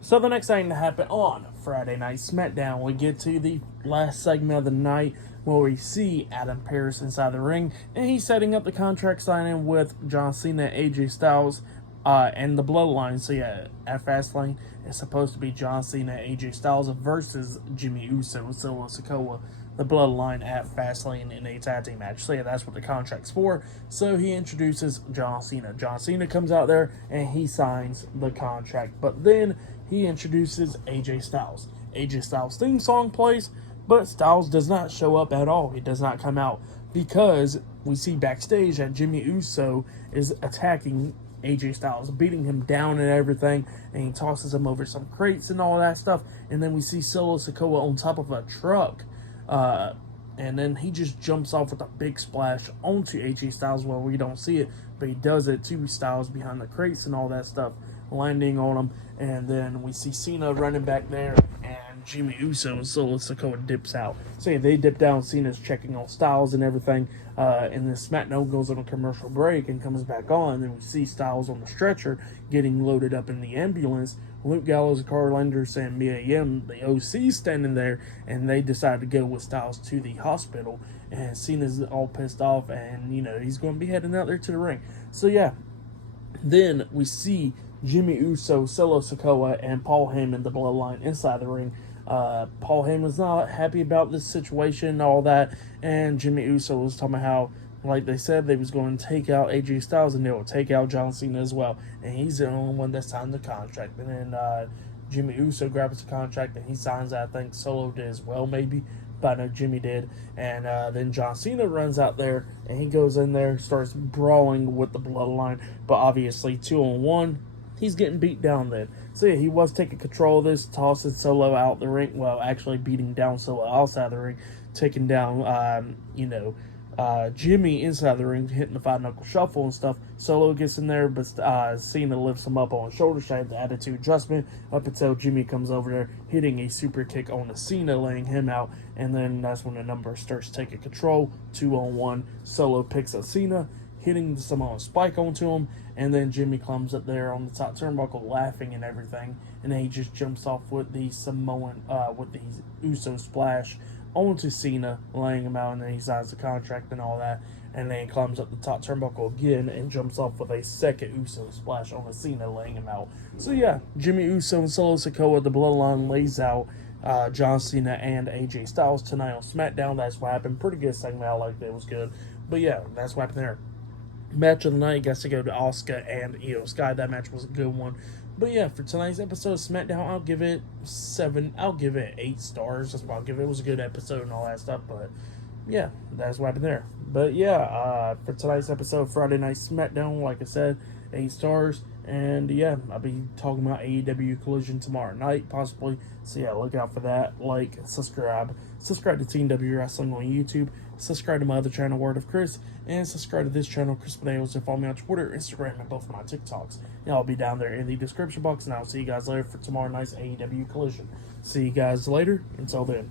So the next thing to happen on Friday Night SmackDown, we get to the last segment of the night where we see Adam Pearce inside the ring, and he's setting up the contract signing with John Cena, AJ Styles, and the Bloodline. So yeah, at Fastlane, it's supposed to be John Cena, AJ Styles versus Jimmy Uso, Sikoa, the Bloodline at Fastlane in a tag team match. So yeah, that's what the contract's for. So he introduces John Cena. John Cena comes out there and he signs the contract. But then he introduces AJ Styles. AJ Styles' theme song plays, but Styles does not show up at all. He does not come out because we see backstage that Jimmy Uso is attacking AJ Styles, beating him down and everything, and he tosses him over some crates and all that stuff. And then we see Solo Sikoa on top of a truck. And then he just jumps off with a big splash onto AJ Styles. Well, we don't see it, but he does it to Styles behind the crates and all that stuff, landing on him. And then we see Cena running back there, and Jimmy Uso and Solo Sikoa dips out. So yeah, they dip down. Cena's checking on Styles and everything. And then SmackDown goes on a commercial break and comes back on. And then we see Styles on the stretcher getting loaded up in the ambulance. Luke Gallows, Carl Anderson, and Mia Yim, the OC, standing there, and they decide to go with Styles to the hospital. And Cena's all pissed off, and he's going to be heading out there to the ring. So yeah, then we see Jimmy Uso, Solo Sikoa, and Paul Heyman, the Bloodline, inside the ring. Paul Heyman's not happy about this situation and all that, and Jimmy Uso was talking about how, like they said, they was going to take out AJ Styles and they will take out John Cena as well. And he's the only one that signed the contract. And then Jimmy Uso grabs the contract and he signs it. I think Solo did as well, maybe. But I know Jimmy did. And then John Cena runs out there and he goes in there, starts brawling with the Bloodline. But obviously, 2-on-1, he's getting beat down then. So yeah, he was taking control of this, tossing Solo out the ring. Well, actually beating down Solo outside the ring, taking down, Jimmy inside the ring, hitting the 5-knuckle shuffle and stuff. Solo gets in there, but Cena lifts him up on his shoulder shot, the attitude adjustment, up until Jimmy comes over there, hitting a super kick on the Cena, laying him out. And then that's when the number starts taking control. 2-on-1, Solo picks up Cena, hitting the Samoan spike onto him, and then Jimmy comes up there on the top turnbuckle laughing and everything, and then he just jumps off with the with the Uso splash onto Cena, laying him out, and then he signs the contract and all that, and then he climbs up the top turnbuckle again and jumps off with a second Uso splash on Cena, laying him out. So yeah, Jimmy Uso and Solo Sikoa, the Bloodline, lays out John Cena and AJ Styles tonight on SmackDown. That's what happened. Pretty good segment. I liked it. It was good. But yeah, that's what happened there. Match of the night gets to go to Asuka and Io Sky. That match was a good one. But yeah, for tonight's episode of SmackDown, I'll give it 8 stars. That's what I'll give it. It was a good episode and all that stuff. But yeah, that's what happened there. But yeah, for tonight's episode of Friday Night SmackDown, like I said, 8 stars. And yeah, I'll be talking about AEW Collision tomorrow night, possibly. So yeah, look out for that. Like, subscribe. Subscribe to Team W Wrestling on YouTube. Subscribe to my other channel, Word of Chris. And subscribe to this channel, Chris Benails. And follow me on Twitter, Instagram, and both of my TikToks. And I'll be down there in the description box. And I'll see you guys later for tomorrow night's AEW Collision. See you guys later. Until then.